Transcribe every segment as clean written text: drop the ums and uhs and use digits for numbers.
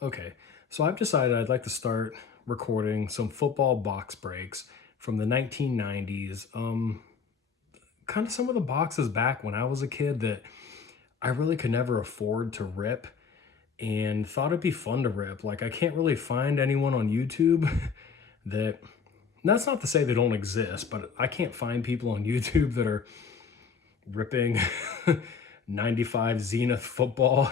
Okay, so I've decided I'd like to start recording some football box breaks from the 1990s. Kind of some of the boxes back when I was a kid that I really could never afford to rip and thought it'd be fun to rip. Like, I can't really find anyone on YouTube that, that's not to say they don't exist, but I can't find people on YouTube that are ripping 95 Zenith football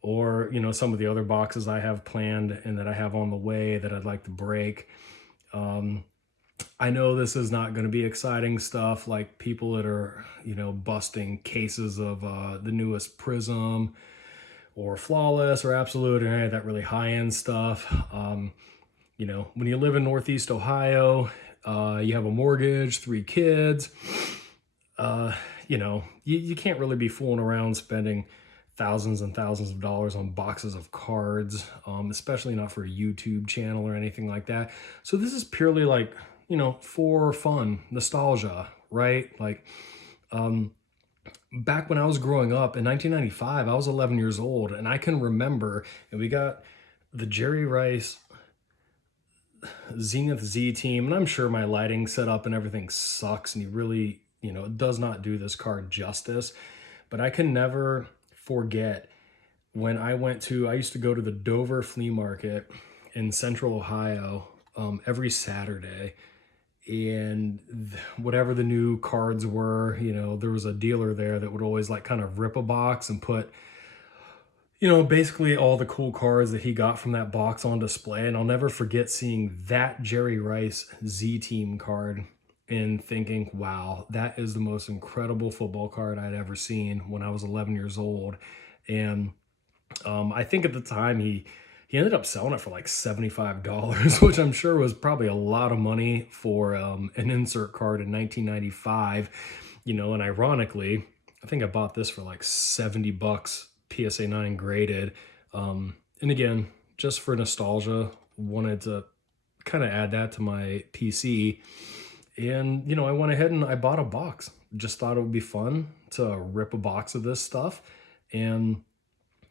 or, some of the other boxes I have planned and that I have on the way that I'd like to break. I know this is not going to be exciting stuff like people that are, busting cases of the newest Prism or Flawless or Absolute or any of that really high end stuff. When you live in Northeast Ohio, you have a mortgage, 3 kids, you can't really be fooling around spending thousands and thousands of dollars on boxes of cards, especially not for a YouTube channel or anything like that. So this is purely like, for fun, nostalgia, right? Like, back when I was growing up in 1995, I was 11 years old, and I can remember, and we got the Jerry Rice Zenith Z team, and I'm sure my lighting setup and everything sucks, and you really, it does not do this card justice, but I can never forget when I used to go to the Dover flea market in central Ohio every Saturday, and whatever the new cards were, there was a dealer there that would always like kind of rip a box and put, basically all the cool cards that he got from that box on display. And I'll never forget seeing that Jerry Rice Z Team card and thinking, wow, that is the most incredible football card I'd ever seen when I was 11 years old. And I think at the time he ended up selling it for like $75, which I'm sure was probably a lot of money for an insert card in 1995. And ironically, I think I bought this for like $70 PSA 9 graded. And again, just for nostalgia, wanted to kind of add that to my PC. And, I went ahead and I bought a box. Just thought it would be fun to rip a box of this stuff and,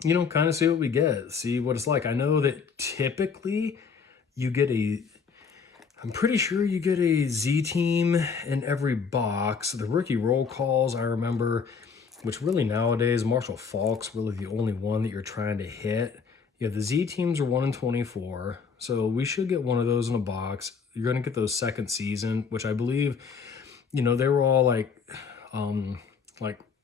kind of see what we get, see what it's like. I know that typically I'm pretty sure you get a Z team in every box. The rookie roll calls, I remember, which really nowadays, Marshall Faulk's really the only one that you're trying to hit. Yeah, the Z teams are 1 in 24, so we should get one of those in a box. You're going to get those second season, which I believe, they were all like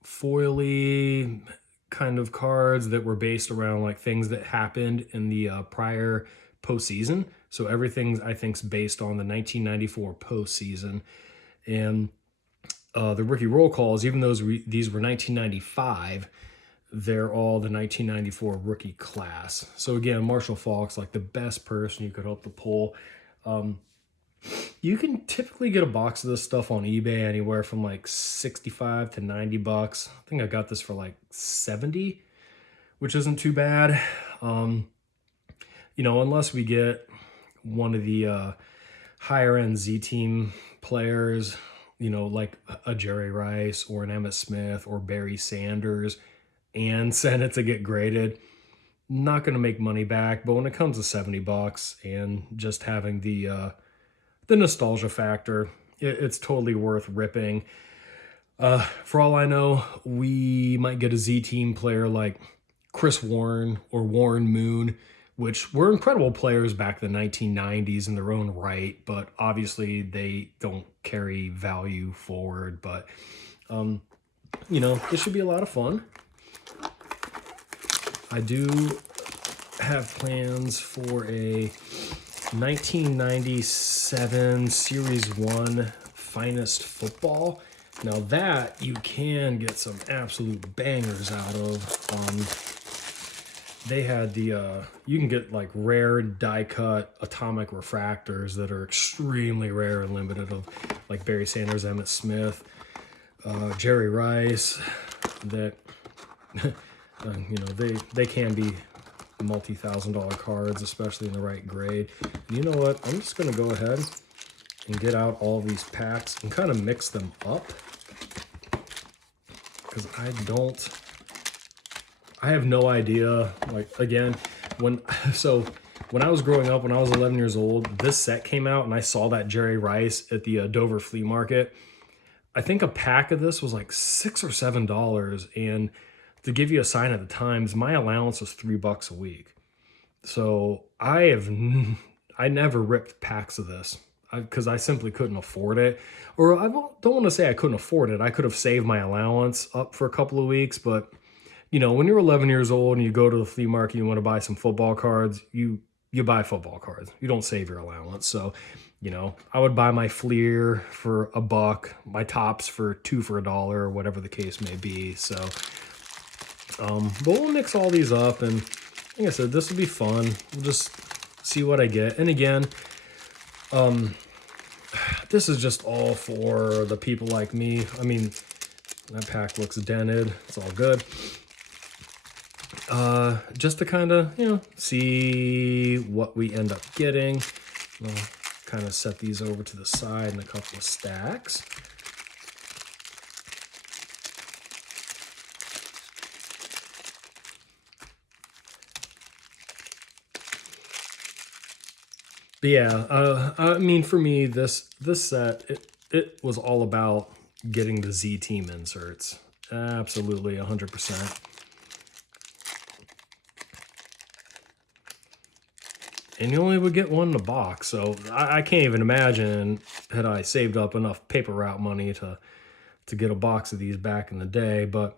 foily kind of cards that were based around like things that happened in the prior postseason. So everything I think is based on the 1994 postseason. And the rookie roll calls, even though these were 1995, they're all the 1994 rookie class. So again, Marshall Faulk's like the best person you could hope to pull. You can typically get a box of this stuff on eBay anywhere from like 65 to 90 bucks. I think I got this for like 70, which isn't too bad. Unless we get one of the higher end Z team players, like a Jerry Rice or an Emmitt Smith or Barry Sanders, and send it to get graded. Not going to make money back, but when it comes to 70 bucks and just having the nostalgia factor, it's totally worth ripping. For all I know, we might get a Z team player like Chris Warren or Warren Moon, which were incredible players back in the 1990s in their own right, but obviously they don't carry value forward. But, this should be a lot of fun. I do have plans for a 1997 Series 1 Finest Football. Now that you can get some absolute bangers out of. They had you can get like rare die cut atomic refractors that are extremely rare and limited, of like Barry Sanders, Emmitt Smith, Jerry Rice, that, they can be multi-$1,000 cards, especially in the right grade. And you know what? I'm just going to go ahead and get out all these packs and kind of mix them up, because I have no idea. Like, again, when so when I was growing up, when I was 11 years old, this set came out, and I saw that Jerry Rice at the Dover flea market. I think a pack of this was like $6 or $7, and to give you a sign of the times, my allowance was $3 a week. So I never ripped packs of this because I simply couldn't afford it. Or I don't want to say I couldn't afford it. I could have saved my allowance up for a couple of weeks, but when you're 11 years old and you go to the flea market, you want to buy some football cards, you buy football cards. You don't save your allowance. So, I would buy my Fleer for $1, my Tops for 2 for $1, or whatever the case may be. So, but we'll mix all these up, and like I said, this will be fun. We'll just see what I get. And again, this is just all for the people like me. I mean, that pack looks dented. It's all good. Just to kind of, see what we end up getting. I'll kind of set these over to the side in a couple of stacks. But yeah, I mean, for me, this set, it was all about getting the Z Team inserts. Absolutely, 100%. And you only would get one in a box, so I can't even imagine had I saved up enough paper route money to get a box of these back in the day. But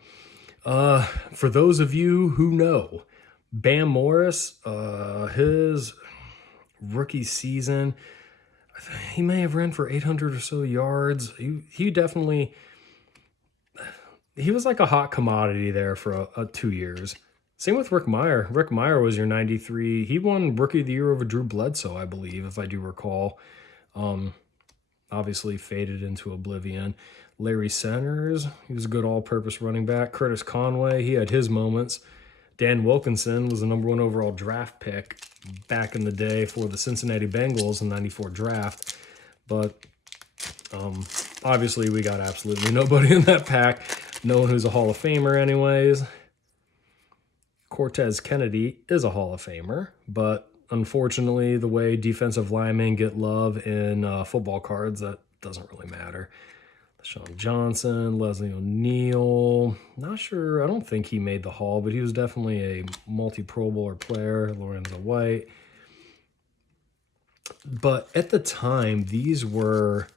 for those of you who know, Bam Morris, his rookie season, he may have ran for 800 or so yards. He definitely, he was like a hot commodity there for 2 years. Same with Rick Meyer. Rick Meyer was your 93. He won Rookie of the Year over Drew Bledsoe, I believe, if I do recall. Obviously faded into oblivion. Larry Centers, he was a good all-purpose running back. Curtis Conway, he had his moments. Dan Wilkinson was the #1 overall draft pick back in the day for the Cincinnati Bengals in '94 draft. But obviously we got absolutely nobody in that pack. No one who's a Hall of Famer anyways. Cortez Kennedy is a Hall of Famer, but unfortunately, the way defensive linemen get love in football cards, that doesn't really matter. Sean Johnson, Leslie O'Neal, not sure, I don't think he made the Hall, but he was definitely a multi-Pro Bowler player. Lorenzo White. But at the time, these were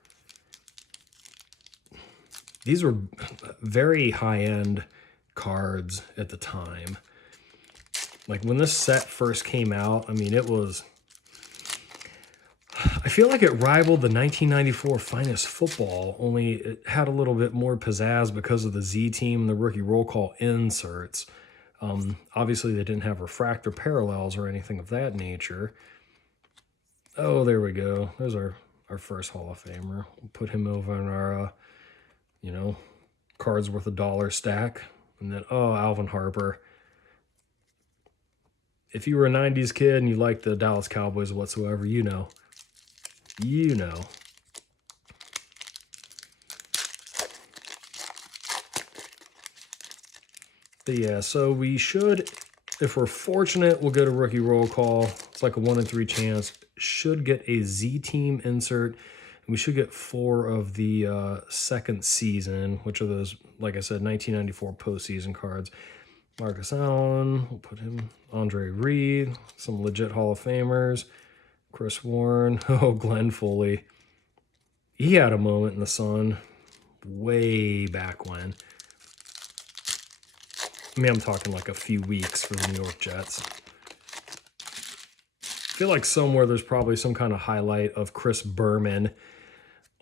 very high-end cards at the time. Like when this set first came out, I mean, I feel like it rivaled the 1994 Finest Football, only it had a little bit more pizzazz because of the Z Team and the rookie roll call inserts. Obviously, they didn't have refractor parallels or anything of that nature. Oh, there we go. There's our first Hall of Famer. We'll put him over in our, cards worth $1 stack. And then, Alvin Harper. If you were a 90s kid and you liked the Dallas Cowboys whatsoever, you know. But yeah, so we should, if we're fortunate, we'll get a rookie roll call. It's like a 1 in 3 chance. Should get a Z Team insert. And we should get 4 of the second season, which are those, like I said, 1994 postseason cards. Marcus Allen, we'll put him. Andre Reed, some legit Hall of Famers. Chris Warren, Glenn Foley. He had a moment in the sun way back when. I mean, I'm talking like a few weeks for the New York Jets. I feel like somewhere there's probably some kind of highlight of Chris Berman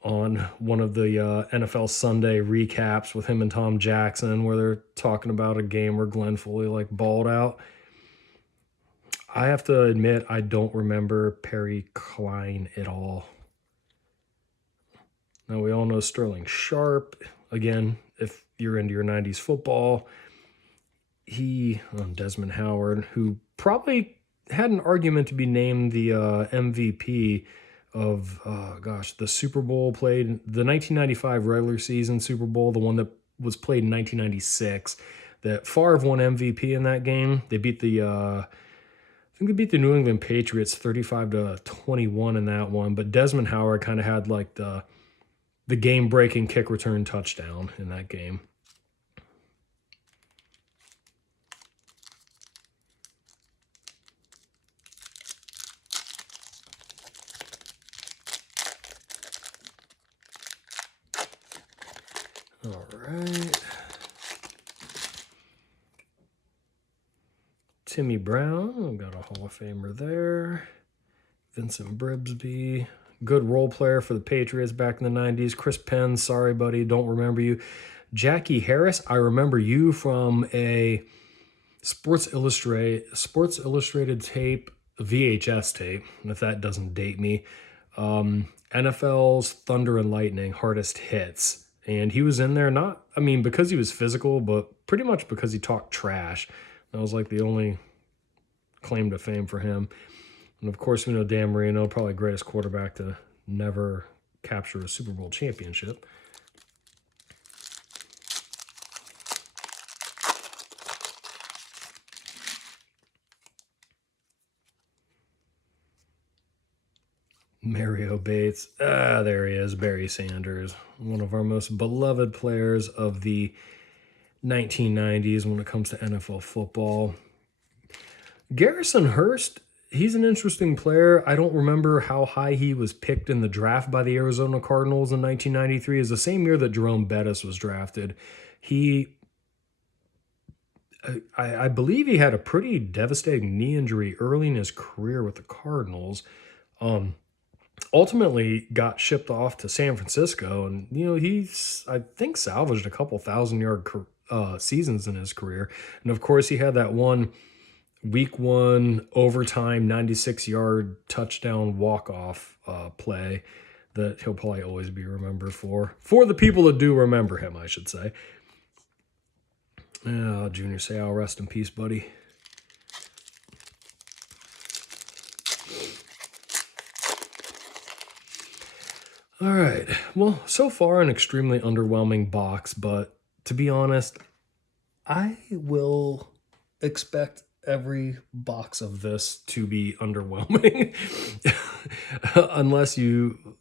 on one of the NFL Sunday recaps with him and Tom Jackson where they're talking about a game where Glenn Foley like balled out. I have to admit, I don't remember Perry Klein at all. Now, we all know Sterling Sharp. Again, if you're into your 90s football, Desmond Howard, who probably had an argument to be named the MVP of, the Super Bowl played, the 1995 regular season Super Bowl, the one that was played in 1996, that Favre won MVP in that game. They beat the think they beat the New England Patriots 35-21 in that one, but Desmond Howard kind of had like the game-breaking kick return touchdown in that game. All right. Timmy Brown, got a Hall of Famer there. Vincent Bribsby, good role player for the Patriots back in the 90s. Chris Penn, sorry, buddy, don't remember you. Jackie Harris, I remember you from a Sports Illustrated tape, VHS tape, if that doesn't date me. NFL's Thunder and Lightning, hardest hits. And he was in there, because he was physical, but pretty much because he talked trash. That was like the only claim to fame for him. And of course, we know Dan Marino, probably greatest quarterback to never capture a Super Bowl championship. Mario Bates. There he is, Barry Sanders. One of our most beloved players of the 1990s when it comes to NFL football. Garrison Hurst, he's an interesting player. I don't remember how high he was picked in the draft by the Arizona Cardinals in 1993. It's the same year that Jerome Bettis was drafted. I believe he had a pretty devastating knee injury early in his career with the Cardinals. Ultimately got shipped off to San Francisco, and he's, I think, salvaged a couple 1,000-yard seasons in his career. And of course, he had that one week 1 overtime 96-yard touchdown walk-off play that he'll probably always be remembered for the people that do remember him, I should say. Junior Seau, rest in peace, buddy. All right. Well, so far an extremely underwhelming box, but to be honest, I will expect every box of this to be underwhelming unless you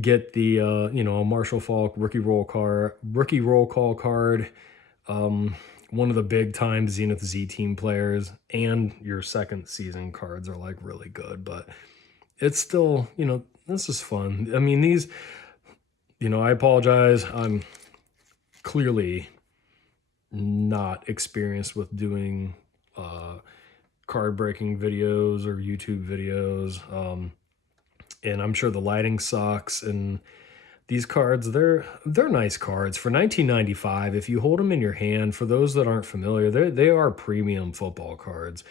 get the a Marshall Faulk rookie roll call card, one of the big time Zenith Z team players, and your second season cards are like really good, but it's still, this is fun. I mean, these, I apologize. I'm clearly not experienced with doing card breaking videos or YouTube videos. And I'm sure the lighting sucks. And these cards, they're nice cards. For 1995, if you hold them in your hand, for those that aren't familiar, they are premium football cards.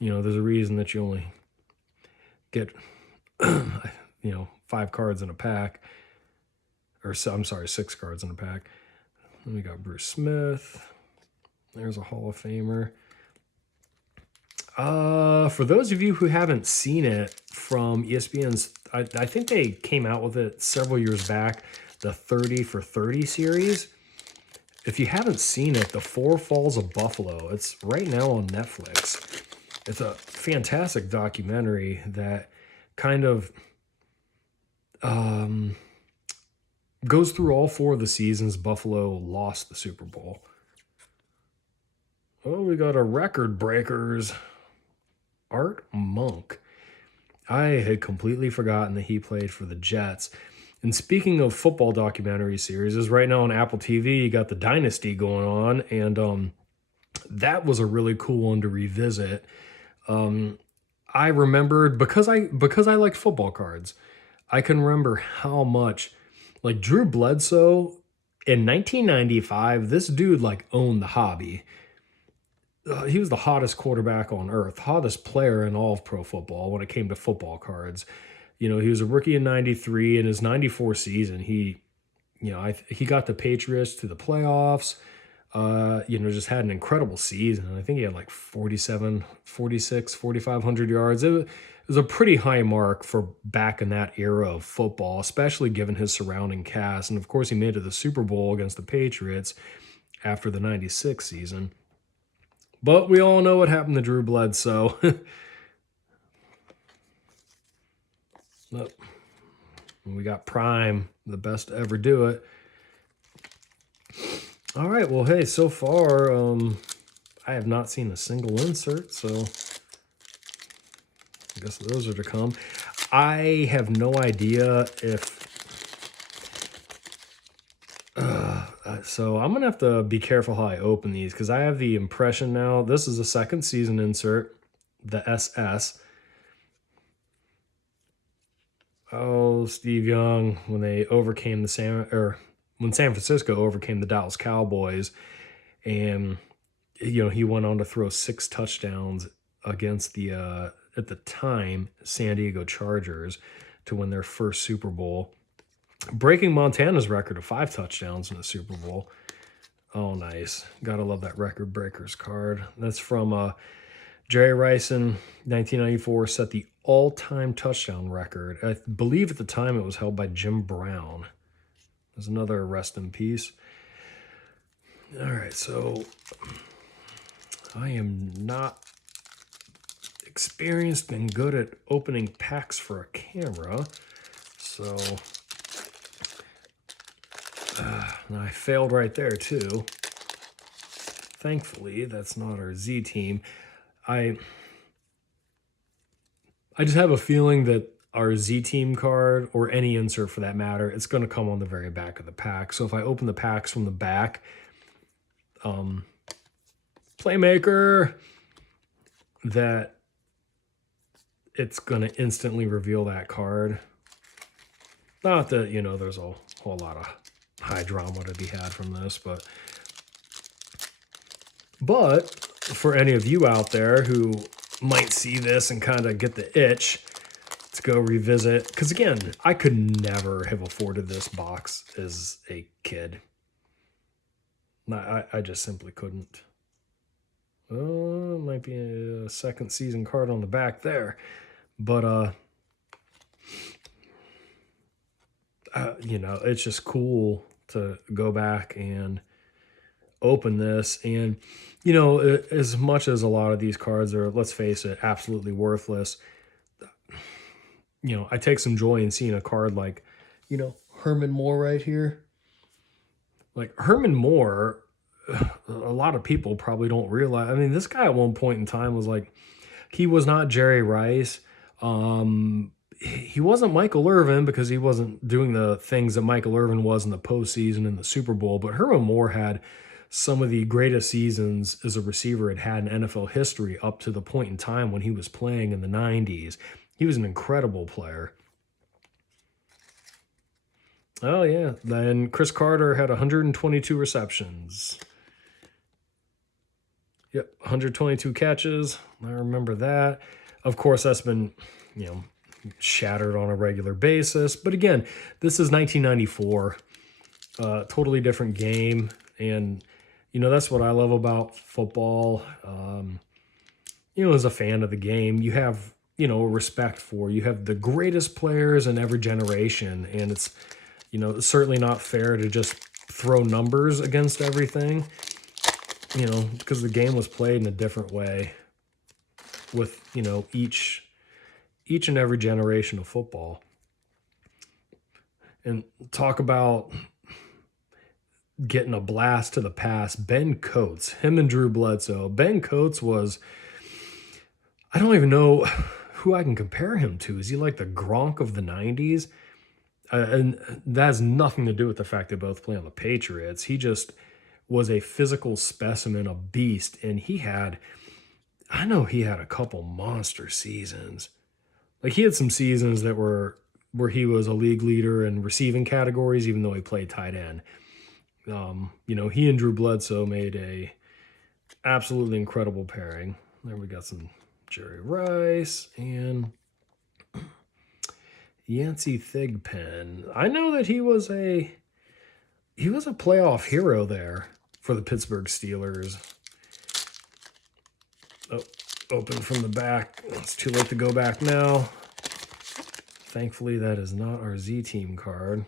There's a reason that you only get 5 cards in a pack, or I'm sorry, 6 cards in a pack. Then we got Bruce Smith. There's a Hall of Famer. For those of you who haven't seen it, from ESPN's, I think they came out with it several years back, the 30 for 30 series. If you haven't seen it, The Four Falls of Buffalo, it's right now on Netflix. It's a fantastic documentary that kind of goes through all 4 of the seasons Buffalo lost the Super Bowl. Oh, we got a record breakers. Art Monk. I had completely forgotten that he played for the Jets. And speaking of football documentary series, is right now on Apple TV, you got the Dynasty going on, and that was a really cool one to revisit. I remembered, because I liked football cards, I can remember how much, like, Drew Bledsoe in 1995, this dude owned the hobby. He was the hottest quarterback on earth, hottest player in all of pro football when it came to football cards. He was a rookie in 93. In his 94 season, he got the Patriots to the playoffs. Just had an incredible season. I think he had 47, 46, 4,500 yards. It was a pretty high mark for back in that era of football, especially given his surrounding cast. And of course, he made it to the Super Bowl against the Patriots after the 96 season. But we all know what happened to Drew Bledsoe. Oh, we got Prime, the best to ever do it. All right, well, hey, so far, I have not seen a single insert, so I guess those are to come. I have no idea if... so I'm going to have to be careful how I open these, because I have the impression now, this is a second season insert, the SS. Oh, Steve Young, when they overcame when San Francisco overcame the Dallas Cowboys, and he went on to throw 6 touchdowns against the at the time San Diego Chargers to win their first Super Bowl, breaking Montana's record of 5 touchdowns in the Super Bowl. Oh, nice. Gotta love that record breakers card. That's from Jerry Rice in 1994, set the all-time touchdown record. I believe at the time it was held by Jim Brown. There's another rest in peace. All right, so I am not experienced and good at opening packs for a camera, so I failed right there too. Thankfully, that's not our Z team. I just have a feeling that our Z team card, or any insert for that matter, it's going to come on the very back of the pack. So if I open the packs from the back, Playmaker, that it's going to instantly reveal that card. Not that, there's a whole lot of high drama to be had from this, but for any of you out there who might see this and kind of get the itch to go revisit, because again, I could never have afforded this box as a kid. I just simply couldn't. Oh, it might be a second season card on the back there, but it's just cool to go back and open this. And as much as a lot of these cards are, let's face it, absolutely worthless, I take some joy in seeing a card like Herman Moore right here. Like Herman Moore, a lot of people probably don't realize, I mean, this guy at one point in time was like, he was not Jerry Rice. He wasn't Michael Irvin, because he wasn't doing the things that Michael Irvin was in the postseason and the Super Bowl. But Herman Moore had some of the greatest seasons as a receiver it had in NFL history up to the point in time when he was playing in the 90s. He was an incredible player. Oh, yeah. Then Chris Carter had 122 receptions. Yep, 122 catches. I remember that. Of course, that's been, shattered on a regular basis. But again, this is 1994. Totally different game. And, that's what I love about football. As a fan of the game, you have, respect for. You have the greatest players in every generation. And it's, certainly not fair to just throw numbers against everything. Because the game was played in a different way with, each and every generation of football. And talk about getting a blast to the past. Ben Coates, him and Drew Bledsoe. Ben Coates was, I don't even know who I can compare him to. Is he like the Gronk of the 90s? And that has nothing to do with the fact they both play on the Patriots. He just was a physical specimen, a beast. And I know he had a couple monster seasons. Like he had some seasons that were where he was a league leader in receiving categories, even though he played tight end. He and Drew Bledsoe made a absolutely incredible pairing. There we got some Jerry Rice and Yancey Thigpen. I know that he was a playoff hero there for the Pittsburgh Steelers. Oh, open from the back. It's too late to go back now. Thankfully, that is not our Z team card.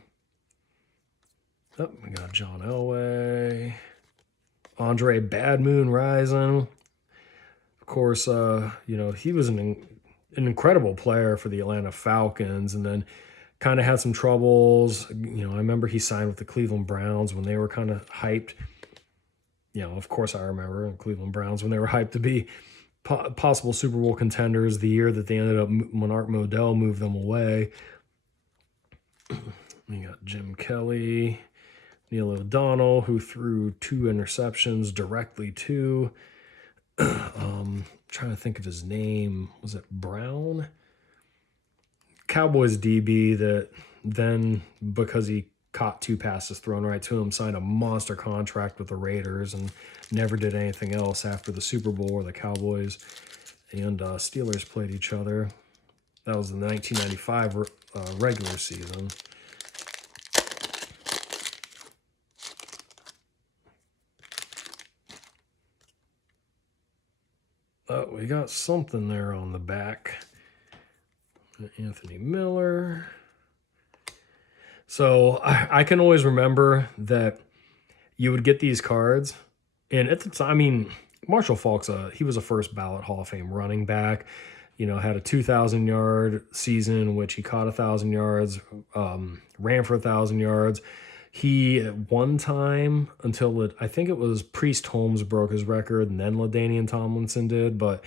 Oh, we got John Elway. Andre Bad Moon Rising. Of course, he was an an incredible player for the Atlanta Falcons, and then kind of had some troubles. I remember he signed with the Cleveland Browns when they were kind of hyped. Of course I remember Cleveland Browns when they were hyped to be possible Super Bowl contenders the year that they ended up, Monarch Modell moved them away. We got Jim Kelly, Neil O'Donnell, who threw 2 interceptions directly to, trying to think of his name. Was it Brown? Cowboys DB that then, because he caught 2 passes thrown right to him, signed a monster contract with the Raiders and never did anything else after the Super Bowl where the Cowboys and Steelers played each other. That was the 1995 regular season. Oh, we got something there on the back. Anthony Miller. So I can always remember that you would get these cards, and at the time, Marshall Faulk's he was a first ballot Hall of Fame running back. Had a 2,000-yard season in which he caught 1,000 yards, ran for 1,000 yards. He, at one time, until I think it was Priest Holmes broke his record, and then LaDainian Tomlinson did, but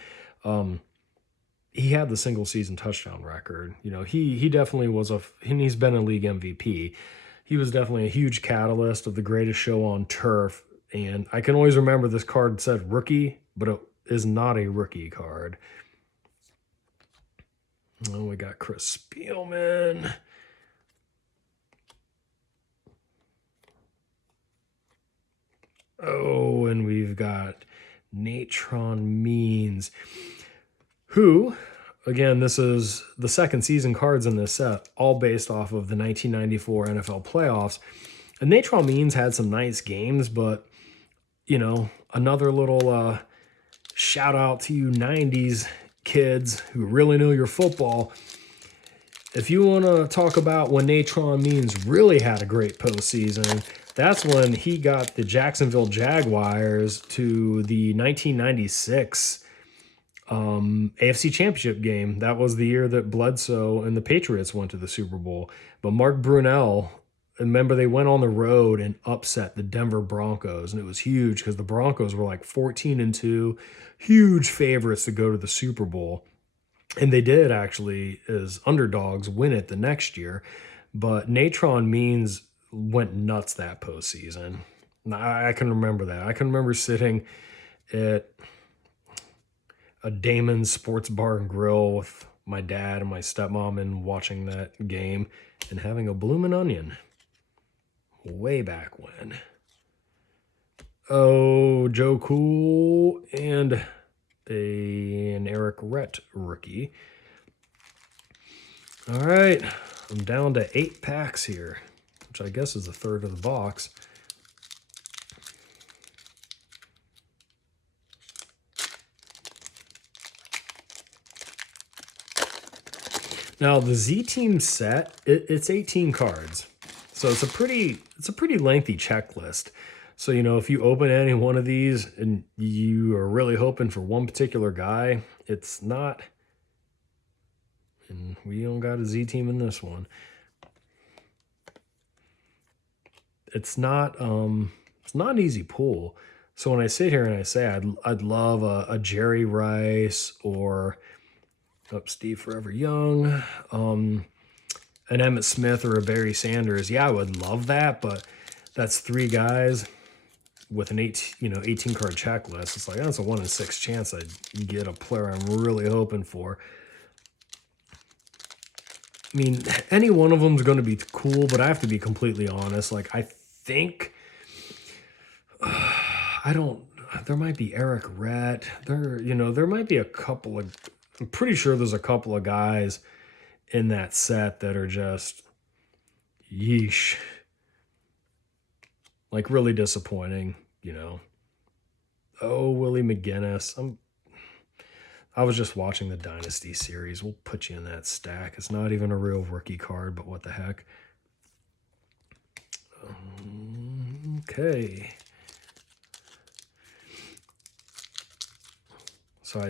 he had the single season touchdown record. He definitely was and he's been a league MVP. He was definitely a huge catalyst of the greatest show on turf. And I can always remember this card said rookie, but it is not a rookie card. Oh, we got Chris Spielman. Oh, and we've got Natron Means, who, again, this is the second season cards in this set, all based off of the 1994 NFL playoffs. And Natron Means had some nice games, but, another little shout out to you 90s kids who really know your football. If you want to talk about when Natron Means really had a great postseason, that's when he got the Jacksonville Jaguars to the 1996 AFC Championship game. That was the year that Bledsoe and the Patriots went to the Super Bowl. But Mark Brunell, remember, they went on the road and upset the Denver Broncos, and it was huge because the Broncos were like 14-2, huge favorites to go to the Super Bowl. And they did actually, as underdogs, win it the next year. But Natron Means went nuts that postseason. I can remember that. I can remember sitting at a Damon's Sports Bar and Grill with my dad and my stepmom and watching that game and having a bloomin' onion. Way back when. Oh, Joe Cool and an Eric Rhett rookie. All right, I'm down to 8 packs here, which I guess is a third of the box. Now the Z Team set, it's 18 cards, so it's a pretty lengthy checklist. So if you open any one of these and you are really hoping for one particular guy, it's not. And we don't got a Z Team in this one. It's not an easy pull. So when I sit here and I say I'd love a Jerry Rice or Steve Forever Young, an Emmitt Smith or a Barry Sanders, yeah, I would love that, but that's 3 guys with an 18 card checklist. It's like, that's a 1 in 6 chance I'd get a player I'm really hoping for. Any one of them is going to be cool, but I have to be completely honest. Like, I think there might be Eric Rhett. There might be a couple of, I'm pretty sure there's a couple of guys in that set that are just yeesh. Like, really disappointing, Oh, Willie McGinnis. I was just watching the Dynasty series. We'll put you in that stack. It's not even a real rookie card, but what the heck. Okay. So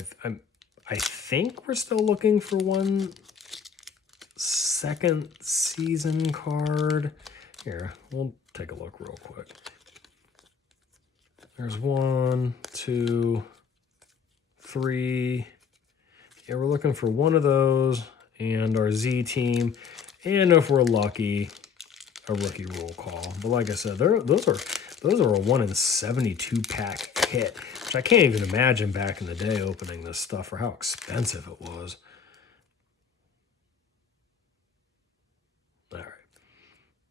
I think we're still looking for one second season card. Here, we'll take a look real quick. There's 1, 2, 3. Yeah, we're looking for one of those and our Z team. And if we're lucky, a rookie roll call. But like I said, those are a 1 in 72 pack hit, which I can't even imagine back in the day opening this stuff or how expensive it was. All right.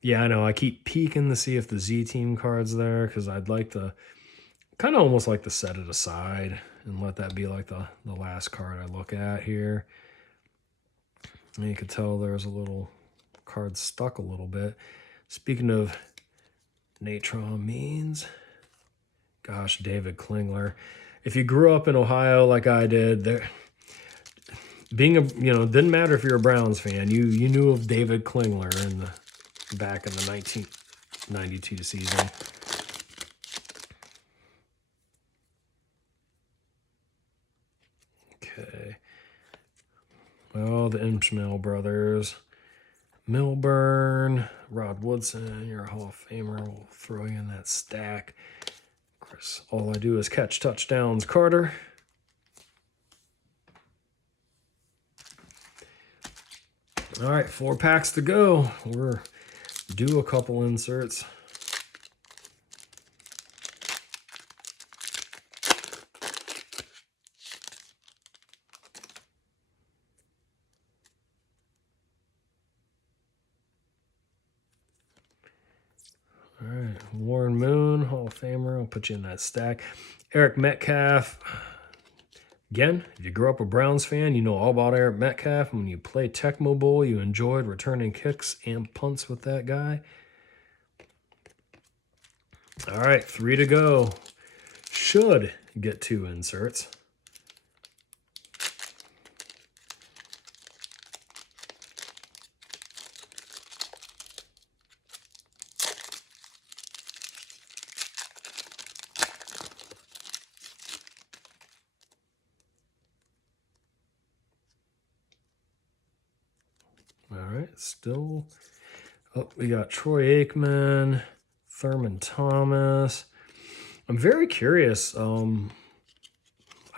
Yeah, I know. I keep peeking to see if the Z team card's there because I'd like to kind of almost like to set it aside and let that be like the last card I look at here. And you could tell there's a little card stuck a little bit. Speaking of natron means, gosh, David Klingler. If you grew up in Ohio like I did, being a didn't matter if you're a Browns fan, you knew of David Klingler back in the 1992 season. Okay. Well, the Imshmel brothers. Milburn, Rod Woodson, you're a Hall of Famer. We'll throw you in that stack. Chris, all I do is catch touchdowns. Carter. All right, 4 packs to go. We're due a couple inserts. All right, Warren Moon, Hall of Famer. I'll put you in that stack. Eric Metcalf. Again, if you grew up a Browns fan, you know all about Eric Metcalf. When you play Tecmo Bowl, you enjoyed returning kicks and punts with that guy. All right, 3 to go. Should get 2 inserts. All right, still. Oh, we got Troy Aikman, Thurman Thomas. I'm very curious. I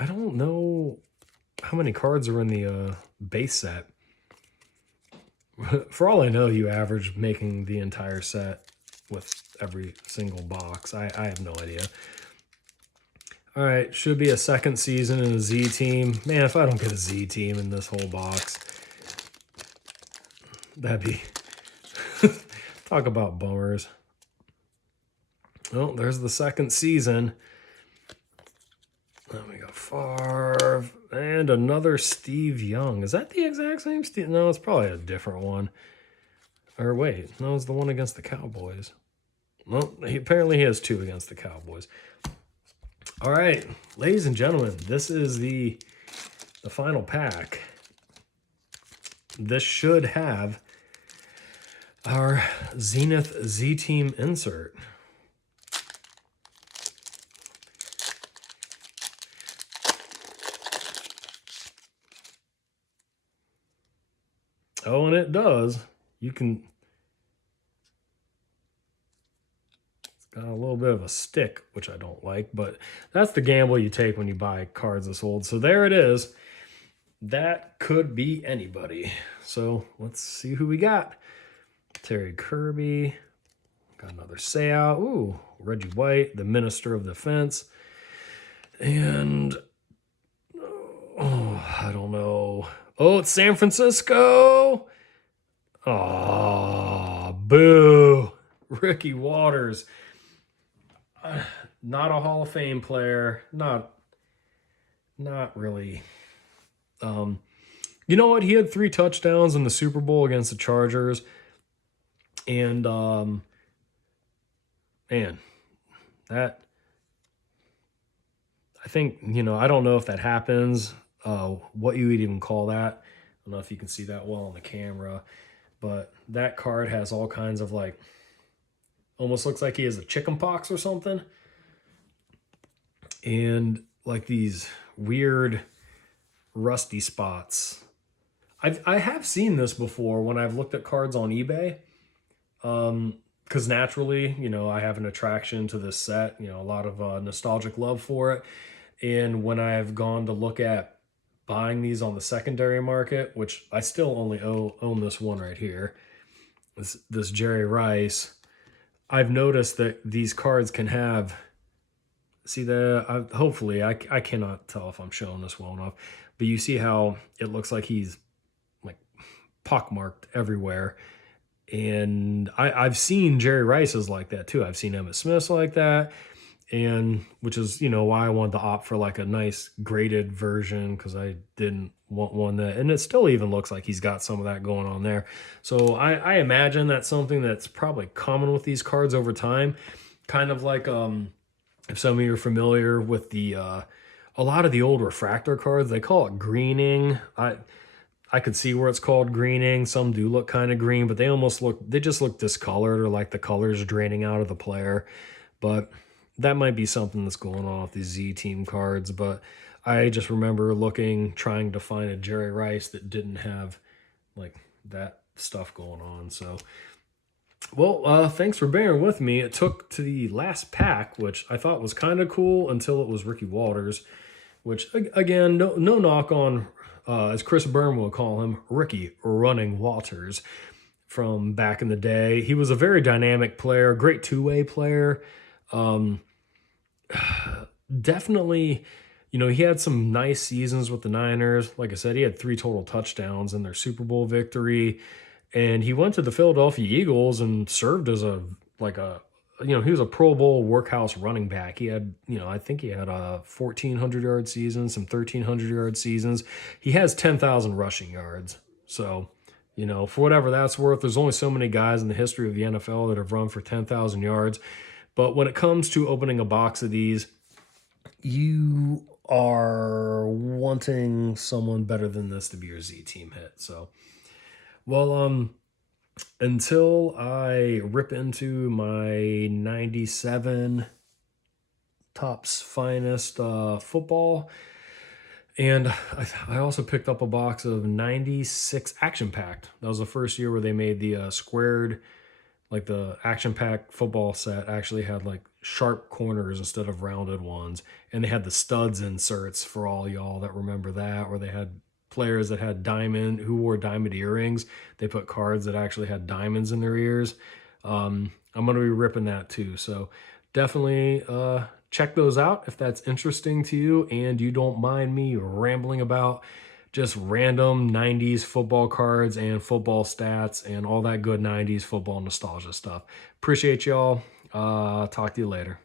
don't know how many cards are in the base set. For all I know, you average making the entire set with every single box. I have no idea. All right, should be a second season in a Z team. Man, if I don't get a Z team in this whole box, that'd be... Talk about bummers. Oh, there's the second season. Then we got Favre and another Steve Young. Is that the exact same Steve? No, it's probably a different one. Or wait, no, it's the one against the Cowboys. Well, apparently he has 2 against the Cowboys. All right, ladies and gentlemen, this is the final pack. This should have our Zenith Z-Team insert. Oh, and it does. You can... It's got a little bit of a stick, which I don't like, but that's the gamble you take when you buy cards this old. So there it is. That could be anybody. So let's see who we got. Terry Kirby. Got another Seau. Ooh, Reggie White, the Minister of Defense. And... oh, I don't know. Oh, it's San Francisco. Oh, boo. Ricky Waters. Not a Hall of Fame player. Not really. You know what? He had 3 touchdowns in the Super Bowl against the Chargers. And, man, that... I think, I don't know if that happens, what you would even call that. I don't know if you can see that well on the camera, but that card has all kinds of almost looks like he has a chicken pox or something. And like these weird rusty spots. I have seen this before when I've looked at cards on eBay. Because naturally, I have an attraction to this set, a lot of nostalgic love for it. And when I've gone to look at buying these on the secondary market, which I still only own this one right here, this Jerry Rice, I've noticed that these cards can have, see hopefully, I cannot tell if I'm showing this well enough, but you see how it looks like he's like pockmarked everywhere. And I've seen Jerry Rice's like that too. I've seen Emmitt Smith's like that. And which is, why I wanted to opt for like a nice graded version, because I didn't want one that, and it still even looks like he's got some of that going on there. So I imagine that's something that's probably common with these cards over time. Kind of like, if some of you are familiar with the, a lot of the old refractor cards, they call it greening. I could see where it's called greening. Some do look kind of green, but they just look discolored, or like the colors draining out of the player. But that might be something that's going on with these Z team cards. But I just remember trying to find a Jerry Rice that didn't have like that stuff going on. So, well, thanks for bearing with me. It took to the last pack, which I thought was kind of cool until it was Ricky Walters, which again, no knock on, as Chris Byrne will call him, Ricky Running Walters from back in the day. He was a very dynamic player, great two-way player. Definitely, he had some nice seasons with the Niners. Like I said, he had 3 total touchdowns in their Super Bowl victory. And he went to the Philadelphia Eagles and served as he was a Pro Bowl workhouse running back. He had, I think he had a 1,400-yard season, some 1,300-yard seasons. He has 10,000 rushing yards. So, for whatever that's worth, there's only so many guys in the history of the NFL that have run for 10,000 yards. But when it comes to opening a box of these, you are wanting someone better than this to be your Z team hit. So, well, until I rip into my 97 Topps Finest football, and I also picked up a box of 96 Action Packed. That was the first year where they made the squared, like the Action Pack football set actually had like sharp corners instead of rounded ones. And they had the studs inserts for all y'all that remember that, where they had players that had who wore diamond earrings. They put cards that actually had diamonds in their ears. I'm going to be ripping that too. So definitely check those out if that's interesting to you and you don't mind me rambling about just random 90s football cards and football stats and all that good 90s football nostalgia stuff. Appreciate y'all. Talk to you later.